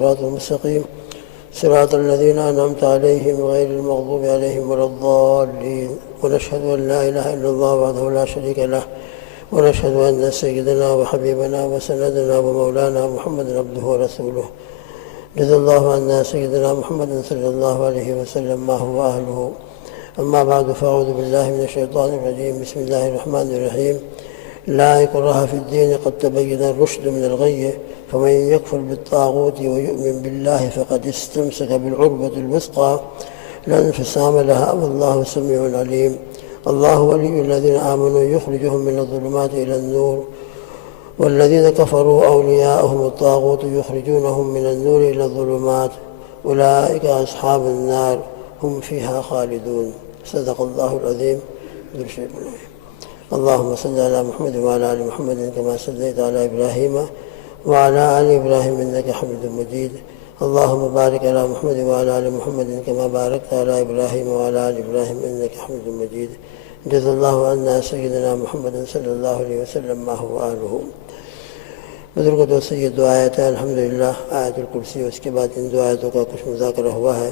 صراط المستقيم صراط الذين أنعمت عليهم غير المغضوب عليهم ولا الضالين ونشهد أن لا إله إلا الله وحده لا شريك له ونشهد أن سيدنا وحبيبنا وسندنا ومولانا محمد عبده ورسوله جزا الله عنا سيدنا محمد صلى الله عليه وسلم ما هو أهله. أما بعد فأعوذ بالله من الشيطان الرجيم. بسم الله الرحمن الرحيم. لا إكراه في الدين قد تبين الرشد من الغي فمن يكفر بالطاغوت ويؤمن بالله فقد استمسك بالعروة الوثقى لا انفصام لها والله سميع عليم. الله ولي الذين آمنوا يخرجهم من الظلمات إلى النور والذين كفروا أولياؤهم الطاغوت يخرجونهم من النور إلى الظلمات أولئك أصحاب النار هم فيها خالدون. صدق الله العظيم. اللهم صل على محمد وعلى آل محمد كما صليت على إبراهيم وعلى آل إبراهيم إنك حميد مجيد. اللهم بارك على محمد وعلى آل محمد كما باركت على إبراهيم وعلى آل إبراهيم إنك حميد مجيد. جزا الله عنا سيدنا محمد صلی اللہ علیہ وسلم ما هو أهله. بزرگوں دوستو، یہ دو آیت ہے الحمدللہ آیت الکرسی، اس کے بعد ان دو آیتوں کا کچھ مذاکرہ ہوا ہے.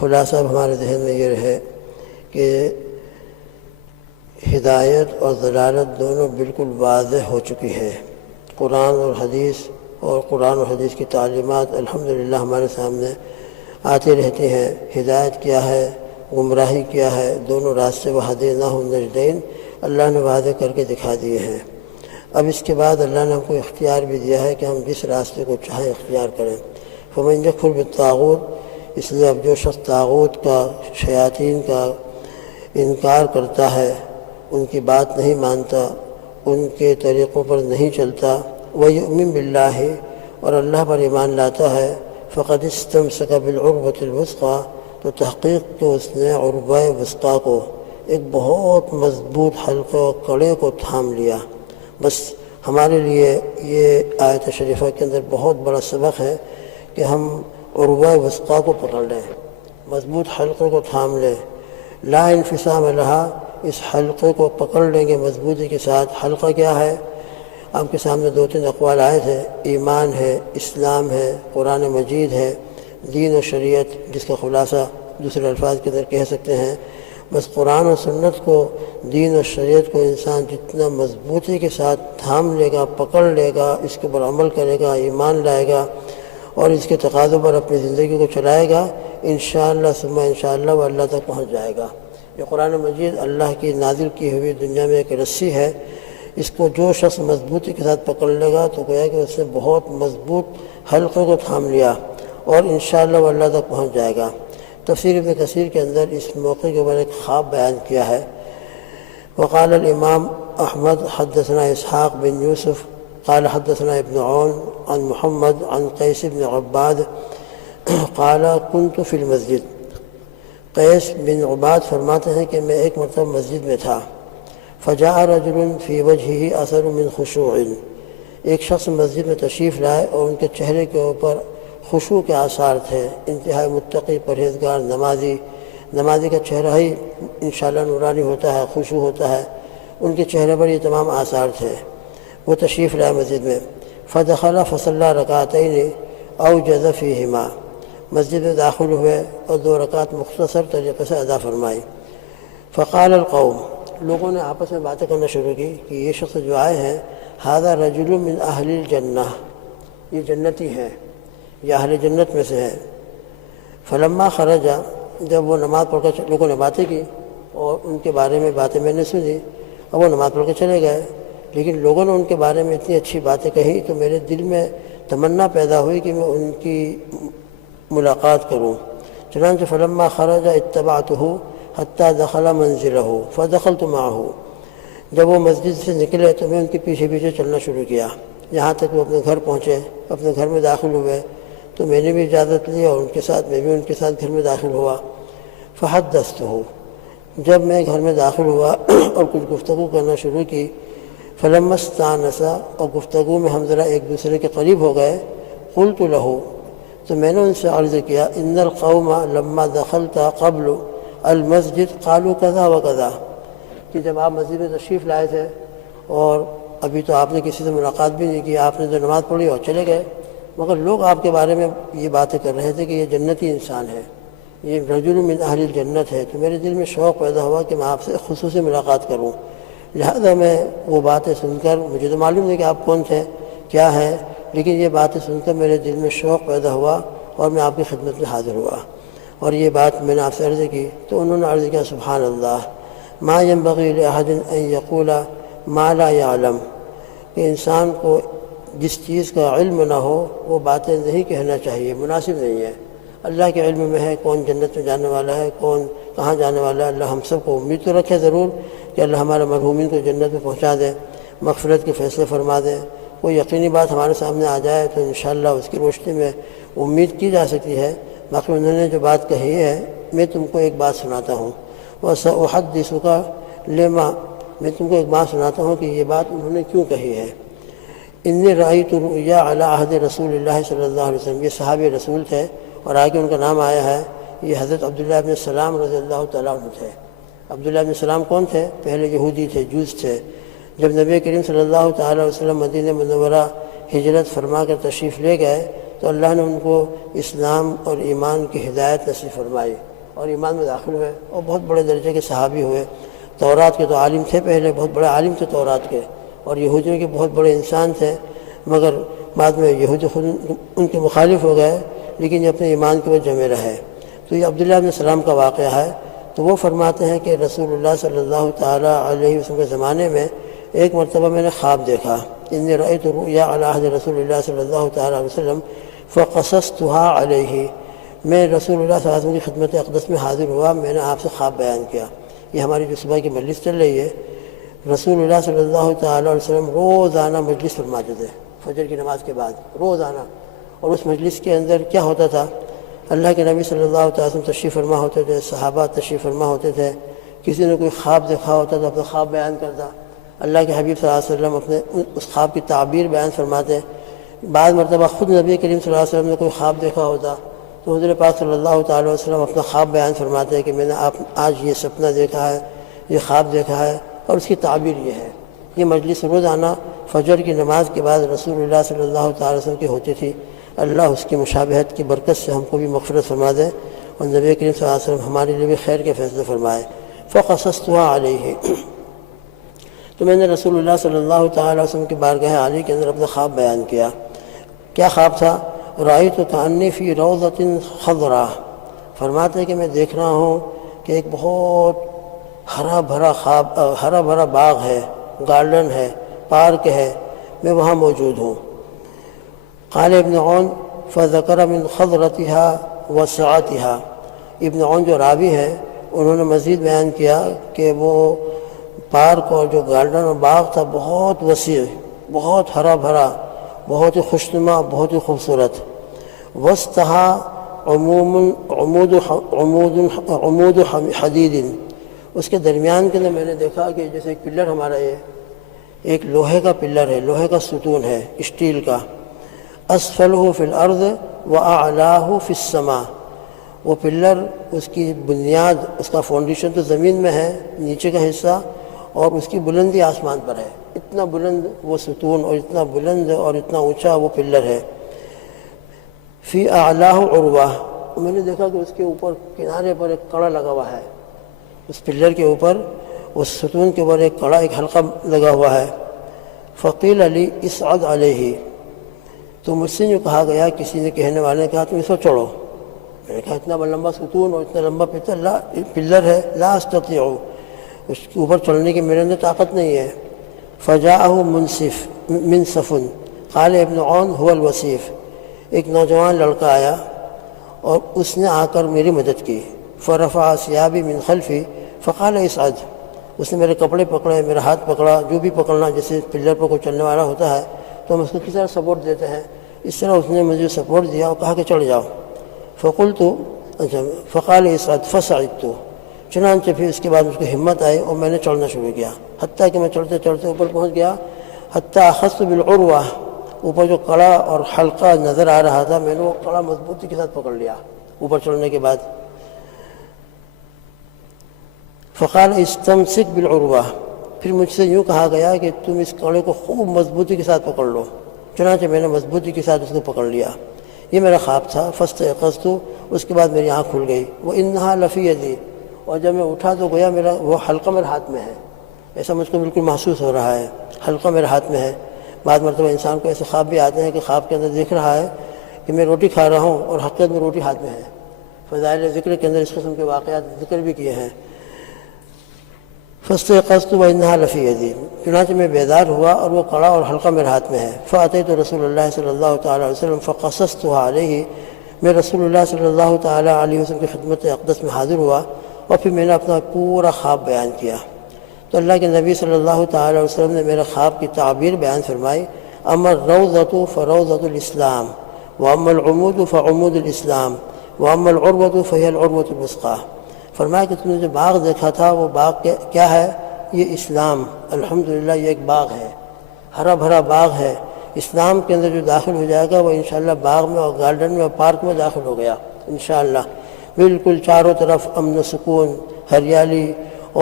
خلاصہ اب ہمارے ذہن میں یہ رہے کہ ہدایت اور ضلالت دونوں بالکل واضح ہو چکی ہے. قرآن اور حدیث کی تعلیمات الحمدللہ ہمارے سامنے آتی رہتی ہیں. ہدایت کیا ہے، گمراہی کیا ہے، دونوں راستے وہدیناہ النجدین اللہ نے واضح کر کے دکھا دیے ہیں. اب اس کے بعد اللہ نے ہم کو اختیار بھی دیا ہے کہ ہم جس راستے کو چاہیں اختیار کریں. فمن یکفر بالطاغوت، اس لیے اب جو شخص طاغوت کا، شیاطین کا انکار کرتا ہے، ان کی بات نہیں مانتا، ان کے طریقوں پر نہیں چلتا، وَيُؤْمِن بِاللَّهِ، اور اللہ پر ایمان لاتا ہے، فَقَدْ اسْتَمْسَكَ بِالْعُرْوَةِ الْوُثْقَىٰ، تو تحقیق کہ اس نے عروہ وثقیٰ کو، ایک بہت مضبوط حلقے اور کڑے کو تھام لیا. بس ہمارے لیے یہ آیت شریفہ کے اندر بہت بڑا سبق ہے کہ ہم عروہ وثقیٰ کو پکڑ لیں، مضبوط حلقے کو تھام لیں. لا انفصام لہا، اس حلقے کو پکڑ لیں گے مضبوطی کے ساتھ. حلقہ کیا ہے؟ آپ کے سامنے دو تین اقوال آئے تھے. ایمان ہے، اسلام ہے، قرآن مجید ہے، دین و شریعت، جس کا خلاصہ دوسرے الفاظ کے اندر کہہ سکتے ہیں. بس قرآن و سنت کو، دین و شریعت کو انسان جتنا مضبوطی کے ساتھ تھام لے گا، پکڑ لے گا، اس کے اوپر عمل کرے گا، ایمان لائے گا اور اس کے تقاضوں پر اپنی زندگی کو چلائے گا، انشاءاللہ ثم انشاءاللہ وہ اللہ تک پہنچ جائے گا. یہ قرآن مجید اللہ کی نازل کی ہوئی دنیا میں ایک رسی ہے. اس کو جو شخص مضبوطی کے ساتھ پکڑ لے گا تو گویا کہ اس نے بہت مضبوط حلقے کو تھام لیا اور انشاءاللہ وہ اللہ تک پہنچ جائے گا. تفسیر ابن کثیر کے اندر اس موقع کے اوپر ایک خواب بیان کیا ہے. وقال الامام احمد حدثنا اسحاق بن یوسف قال حدثنا ابن عون عن محمد عن قیس بن عباد قال كنت في المسجد. قیس بن عباد فرماتے ہیں کہ میں ایک مرتبہ مسجد میں تھا. فجاء رجل في وجهه اثر من خشوع، ایک شخص مسجد میں تشریف لائے اور ان کے چہرے کے اوپر خشوع کے آثار تھے. انتہائی متقی، پرہیزگار، نمازی کا چہرہ ہی انشاءاللہ نورانی ہوتا ہے، خشوع ہوتا ہے. ان کے چہرے پر یہ تمام آثار تھے. وہ تشریف لائے مسجد میں. فدخل فصلى ركعتين اوجز فيهما، مسجد میں داخل ہوئے اور 2 رکعت مختصر طریقے سے ادا فرمائی. فقال القوم، لوگوں نے آپس میں باتیں کرنا شروع کی کہ یہ شخص جو آئے ہیں، هذا رجل من اہل الجنہ، یہ جنتی ہے، یہ اہل جنت میں سے ہے. فلما خرج، جب وہ نماز پڑھ کر، لوگوں نے باتیں کی اور ان کے بارے میں باتیں میں نے سنی اور وہ نماز پڑھ کے چلے گئے. لیکن لوگوں نے ان کے بارے میں اتنی اچھی باتیں کہی تو میرے دل میں تمنا پیدا ہوئی کہ میں ان کی ملاقات کروں. چنانچہ فلما خرج اتبعته حتى دخل منزله فدخلت معه، جب وہ مسجد سے نکلے تو میں ان کے پیچھے پیچھے چلنا شروع کیا یہاں تک وہ اپنے گھر پہنچے. اپنے گھر میں داخل ہوئے تو میں نے بھی اجازت لی اور میں بھی ان کے ساتھ گھر میں داخل ہوا. فحدثته، جب میں گھر میں داخل ہوا اور کچھ گفتگو کرنا شروع کی. فلما استانس، اور گفتگو میں ہم ذرا ایک دوسرے کے قریب ہو گئے. قلت له، تو میں نے ان سے عرض کیا، ان القوم لما دخلت قبل المسجد قالوا كذا وكذا، کہ جب آپ مسجد میں تشریف لائے تھے اور ابھی تو آپ نے کسی سے ملاقات بھی نہیں کی، آپ نے تو نماز پڑھی اور چلے گئے، مگر لوگ آپ کے بارے میں یہ باتیں کر رہے تھے کہ یہ جنتی انسان ہے، یہ رجل من اہل الجنت ہے، تو میرے دل میں شوق پیدا ہوا کہ میں آپ سے خصوصی ملاقات کروں۔ لہذا میں وہ باتیں سن کر، مجھے تو معلوم نہیں کہ آپ کون تھے کیا ہے، لیکن یہ باتیں سن کر میرے دل میں شوق پیدا ہوا اور میں آپ کی خدمت میں حاضر ہوا، اور یہ بات میں نے آپ سے عرض کی۔ تو انہوں نے عرض کیا سبحان اللہ، ما ينبغي لأحد أن يقول ما لا يعلم، کہ انسان کو جس چیز کا علم نہ ہو وہ باتیں نہیں کہنا چاہیے، مناسب نہیں ہے۔ اللہ کے علم میں ہے کون جنت میں جانے والا ہے، کون کہاں جانے والا ہے۔ اللہ ہم سب کو امید تو رکھے ضرور کہ اللہ ہمارے مرحومین کو جنت میں پہنچا دے، مغفرت کے فیصلے فرما دے۔ کوئی یقینی بات ہمارے سامنے آ جائے تو انشاءاللہ اس کی روشنی میں امید کی جا سکتی ہے۔ باقی انہوں نے جو بات کہی ہے، میں تم کو ایک بات سناتا ہوں، وَسَأُحَدِّثُكَ لِمَا، میں تم کو ایک بات سناتا ہوں کہ یہ بات انہوں نے کیوں کہی ہے۔ انی رأیت رؤیا علی عہد رسول اللہ صلی اللہ علیہ وسلم، یہ صحابی رسول تھے اور آگے ان کا نام آیا ہے، یہ حضرت عبداللہ ابن السلام رضی اللہ تعالیٰ عنہ تھے۔ عبداللہ ابن السلام کون تھے؟ پہلے یہودی تھے، جوز تھے۔ جب نبی کریم صلی اللہ تعالیٰ علیہ وسلم مدینہ منورہ ہجرت فرما کر تشریف لے گئے تو اللہ نے ان کو اسلام اور ایمان کی ہدایت نصیب فرمائی اور ایمان میں داخل ہوئے اور بہت بڑے درجے کے صحابی ہوئے۔ تورات کے تو عالم تھے، پہلے بہت بڑے عالم تھے تورات کے، اور یہودیوں کے بہت بڑے انسان تھے، مگر بعد میں یہودی خود ان کے مخالف ہو گئے، لیکن یہ اپنے ایمان کی وجہ میں رہے۔ تو یہ عبداللہ بن السلام کا واقعہ ہے۔ تو وہ فرماتے ہیں کہ رسول اللہ صلی اللہ تعالیٰ علیہ وسلم کے زمانے میں ایک مرتبہ میں نے خواب دیکھا، انی رأیت رؤیا علی عہد رسول اللہ صلی اللہ تعالیٰ علیہ وسلم فقصصتها علیہ، میں رسول اللہ صلی اللہ علیہ وسلم کی خدمت اقدس میں حاضر ہوا، میں نے آپ سے خواب بیان کیا۔ یہ ہماری جو صبح کی مجلس چل رہی ہے، رسول اللہ صلی اللہ تعالیٰ علیہ وسلم روزانہ مجلس فرماتے تھے فجر کی نماز کے بعد، روزانہ۔ اور اس مجلس کے اندر کیا ہوتا تھا، اللہ کے نبی صلی اللہ تعالیٰ وسلم تشریف فرما ہوتے تھے، صحابہ تشریف فرما ہوتے تھے، کسی نے کوئی خواب دیکھا ہوتا تو اپنا خواب بیان کرتا، اللہ کے حبیب صلی اللہ علیہ وسلم اپنے اس خواب کی تعبیر بیان فرماتے۔ بعض مرتبہ خود نبی کریم صلی اللہ علیہ وسلم نے کوئی خواب دیکھا ہوتا تو حضور پاک صلی اللہ تعالیٰ وسلم اپنا خواب بیان فرماتے کہ میں نے آج یہ سپنا دیکھا ہے، یہ خواب دیکھا ہے، اور اس کی تعبیر یہ ہے۔ یہ مجلس روزانہ فجر کی نماز کے بعد رسول اللہ صلی اللہ تعالیٰ وسلم کی ہوتی تھی۔ اللہ اس کی مشابہت کی برکت سے ہم کو بھی مغفرت فرما دے اور نبی کریم صلی اللہ علیہ وسلم ہمارے لیے بھی خیر کے فیصلے فرمائے۔ فقصصتها علیہ، تو میں نے رسول اللہ صلی اللہ تعالیٰ وسلم کی بارگاہ عالی کے اندر اپنا خواب بیان کیا۔ کیا خواب تھا؟ رأیت کأنی فی روضۃ خضراء، فرماتے ہیں کہ میں دیکھ رہا ہوں کہ ایک بہت ہرا بھرا باغ ہے، گارڈن ہے، پارک ہے، میں وہاں موجود ہوں۔ قال ابن عون فذکر من خضرتها وسعتها، ابن عون جو راوی ہیں انہوں نے مزید بیان کیا کہ وہ پارک اور جو گارڈن اور باغ تھا بہت وسیع، بہت ہرا بھرا، بہت ہی خوشنما، بہت ہی خوبصورت۔ وسطها عمود حدید، اس کے درمیان کے اندر میں نے دیکھا کہ جیسے ایک پلر ہمارا یہ ایک لوہے کا پلر ہے، لوہے کا ستون ہے اسٹیل کا۔ اسفلہ فی الارض واعلاہ فی السماء، وہ پلر اس کی بنیاد، اس کا فاؤنڈیشن تو زمین میں ہے، نیچے کا حصہ، اور اس کی بلندی آسمان پر ہے۔ اتنا بلند وہ ستون اور اتنا بلند اور اتنا اونچا وہ پلر ہے۔ فی اعلاہ عروہ، میں نے دیکھا کہ اس کے اوپر کنارے پر ایک کڑا لگا ہوا ہے، اس پلر کے اوپر، اس ستون کے اوپر ایک کڑا، ایک حلقہ لگا ہوا ہے۔ فقیل علی اصعد علیہ، تو مجھ سے جو کہا گیا، کسی نے کہنے والے نے کہا تم اس پر چڑھو۔ میں نے کہا اتنا لمبا ستون اور اتنا لمبا پلر ہے، لا استطیع، اس کے اوپر چڑھنے کی میرے اندر طاقت نہیں ہے۔ فجاءہ منصف، قال ابن عون هو الوصیف، ایک نوجوان لڑکا آیا اور اس نے آ کر میری مدد کی۔ فرفع ثیابی من خلفی فقال اصعد، اس نے میرے کپڑے پکڑے، میرا ہاتھ پکڑا، جو بھی پکڑنا، جیسے پلر پر کوئی چلنے والا ہوتا ہے تو ہم اس کو کس طرح سپورٹ دیتے ہیں، اس طرح اس نے مجھے سپورٹ دیا اور کہا کہ چڑھ جاؤ۔ فقال اصعد فصعدت، چنانچہ پھر اس کے بعد مجھ کو ہمت آئی اور میں نے چڑھنا شروع کیا، حتیٰ کہ میں چڑھتے چڑھتے اوپر پہنچ گیا۔ حتیٰ اخذت بالعروہ، اوپر جو کڑا اور حلقہ نظر آ رہا تھا میں نے وہ کڑا مضبوطی کے ساتھ پکڑ لیا اوپر چڑھنے کے بعد۔ فقال استمسک بالعروہ، پھر مجھ سے یوں کہا گیا کہ تم اس کڑے کو خوب مضبوطی کے ساتھ پکڑ لو، چنانچہ میں نے مضبوطی کے ساتھ اس کو پکڑ لیا۔ یہ میرا خواب تھا۔ فاستيقظت، اس کے بعد میری آنکھ کھل گئی۔ وإنها لفي يدي، اور جب میں اٹھا تو گویا میرا وہ حلقہ میرے ہاتھ میں ہے، ایسا مجھ کو بالکل محسوس ہو رہا ہے، حلقہ میرے ہاتھ میں ہے۔ بعض مرتبہ انسان کو ایسے خواب بھی آتے ہیں کہ خواب کے اندر دیکھ رہا ہے کہ میں روٹی کھا رہا ہوں اور حقیقت میں روٹی ہاتھ میں ہے۔ فضائل ذکر کے اندر اس قسم کے واقعات ذکر بھی کیے ہیں۔ فاستيقظت وإنها لفي يدي، چنانچہ میں بیدار ہوا اور وہ کڑا اور حلقہ میرے ہاتھ میں ہے۔ فأتيت رسول اللہ صلی اللہ تعالیٰ علیہ وسلم فقصصتها عليه، میں رسول اللہ صلی اللہ تعالیٰ علیہ وسلم کی خدمت اقدس میں حاضر ہوا اور پھر میں نے اپنا پورا خواب بیان کیا۔ تو اللہ کے نبی صلی اللہ تعالیٰ علیہ وسلم نے میرے خواب کی تعبیر بیان فرمائی۔ اما الروضۃ فروضۃ الاسلام، واما العمود فعمود الاسلام، واما العروۃ فهي العروۃ الوثقی۔ فرمایا کہ تم نے جو باغ دیکھا تھا وہ باغ کیا ہے؟ یہ اسلام، الحمدللہ یہ ایک باغ ہے، ہرا بھرا باغ ہے۔ اسلام کے اندر جو داخل ہو جائے گا وہ انشاءاللہ باغ میں اور گارڈن میں اور پارک میں داخل ہو گیا انشاءاللہ۔ بالکل چاروں طرف امن و سکون، ہریالی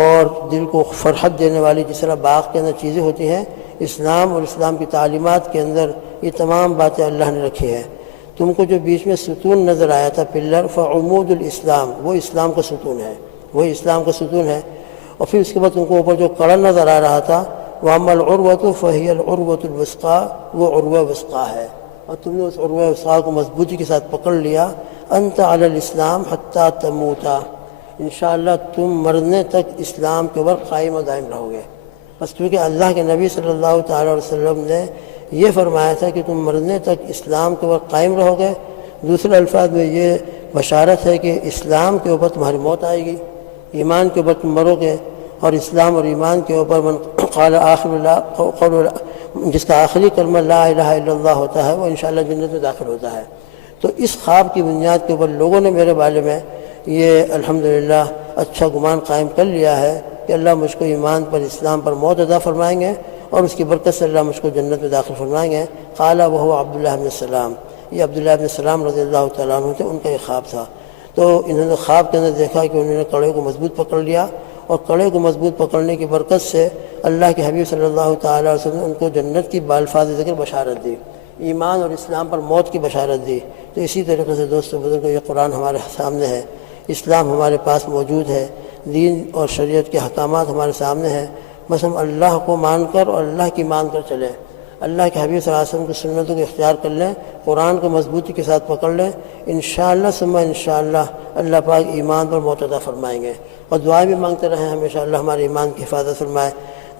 اور دل کو فرحت دینے والی جس طرح باغ کے اندر چیزیں ہوتی ہیں، اسلام اور اسلام کی تعلیمات کے اندر یہ تمام باتیں اللہ نے رکھی ہیں۔ تم کو جو بیچ میں ستون نظر آیا تھا پلر، فعمود الاسلام، وہ اسلام کا ستون ہے، وہی اسلام کا ستون ہے۔ اور پھر اس کے بعد تم کو اوپر جو کڑا نظر آ رہا تھا، واما العروۃ فهي العروۃ الوثقی، وہ عروہ وثقی ہے، اور تم نے اس عروہ وثقی کو مضبوطی کے ساتھ پکڑ لیا۔ انت علی الاسلام حتی تموت، انشاءاللہ تم مرنے تک اسلام کے اوپر قائم و دائم رہو گے۔ بس کیونکہ اللہ کے نبی صلی اللہ تعالیٰ علیہ وسلم نے یہ فرمایا تھا کہ تم مرنے تک اسلام کے اوپر قائم رہو گے، دوسرے الفاظ میں یہ بشارت ہے کہ اسلام کے اوپر تمہاری موت آئے گی، ایمان کے اوپر تم مرو گے، اور اسلام اور ایمان کے اوپر من قال آخر قول، جس کا آخری کلمہ لا الہ الا اللہ ہوتا ہے وہ انشاءاللہ جنت میں داخل ہوتا ہے۔ تو اس خواب کی بنیاد کے اوپر لوگوں نے میرے بارے میں یہ الحمدللہ اچھا گمان قائم کر لیا ہے کہ اللہ مجھ کو ایمان پر، اسلام پر موت عطا فرمائیں گے اور اس کی برکت سے اللہ مجھ کو جنت میں داخل فرمائیں گے۔ قال وهو عبداللہ بن السلام، یہ عبداللہ بن السلام رضی اللہ تعالیٰ عنہ تھے، ان کا یہ خواب تھا۔ تو انہوں نے خواب کے اندر دیکھا کہ انہوں نے کڑے کو مضبوط پکڑ لیا، اور کڑے کو مضبوط پکڑنے کی برکت سے اللہ کے حبیب صلی اللہ تعالیٰ علیہ وسلم نے ان کو جنت کی بالفاظ ذکر بشارت دی، ایمان اور اسلام پر موت کی بشارت دی۔ تو اسی طریقے سے دوستو بزرگو، یہ قرآن ہمارے سامنے ہے، اسلام ہمارے پاس موجود ہے، دین اور شریعت کے احکامات ہمارے سامنے ہیں۔ بس ہم اللہ کو مان کر اور اللہ کی مان کر چلیں، اللہ کے حبیب صلی اللہ علیہ وسلم کی سنتوں کو اختیار کر لیں، قرآن کو مضبوطی کے ساتھ پکڑ لیں، انشاءاللہ ثم انشاءاللہ اللہ پاک ایمان پر موت عطا فرمائیں گے۔ اور دعائیں بھی مانگتے رہیں ہمیشہ، اللہ ہمارے ایمان کی حفاظت فرمائے۔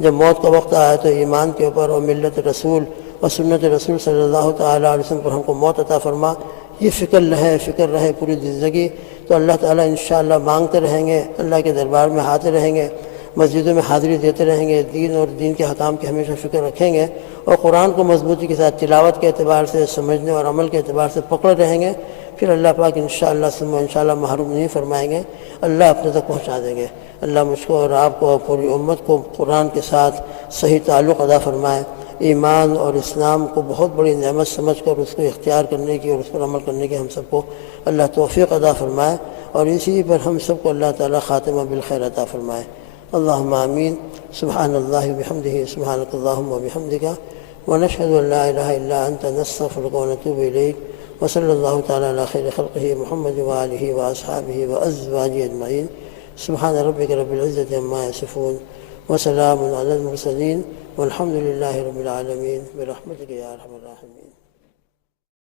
جب موت کا وقت آیا تو ایمان کے اوپر اور ملت رسول اور سنت رسول صلی اللہ تعالیٰ علیہ وسلم پر ہم کو موت عطا فرما، یہ فکر رہے پوری زندگی۔ تو اللہ تعالیٰ انشاءاللہ مانگتے رہیں گے، اللہ کے دربار میں آتے رہیں گے، مسجدوں میں حاضری دیتے رہیں گے، دین اور دین کے حکام کی ہمیشہ فکر رکھیں گے، اور قرآن کو مضبوطی کے ساتھ تلاوت کے اعتبار سے، سمجھنے اور عمل کے اعتبار سے پکڑے رہیں گے، پھر اللہ پاک انشاءاللہ ثم انشاءاللہ محروم نہیں فرمائیں گے، اللہ اپنے تک پہنچا دیں گے۔ اللہ مجھ کو اور آپ کو اور پوری امت کو قرآن کے ساتھ صحیح تعلق ادا فرمائے، ایمان اور اسلام کو بہت بڑی نعمت سمجھ کر اس کو اختیار کرنے کی اور اس پر عمل کرنے کی ہم سب کو اللہ توفیق ادا فرمائے، اور اسی پر ہم سب کو اللہ تعالیٰ خاتمہ بالخیر عطا فرمائے۔ اللہم آمین۔ سبحان اللہ وبحمدہ، سبحانک اللہم وبحمدک، ونشہد ان لا الہ الا انت، نستغفرک ونتوب الیک، وصلی اللہ تعالیٰ علی خیر خلقہ محمد وآلہ واصحابہ وازواجہ اجمعین۔ سبحان ربک رب العزۃ عما یصفون، وسلام علی المرسلین، والحمد للہ رب العالمین، برحمتک یا ارحم الراحمین۔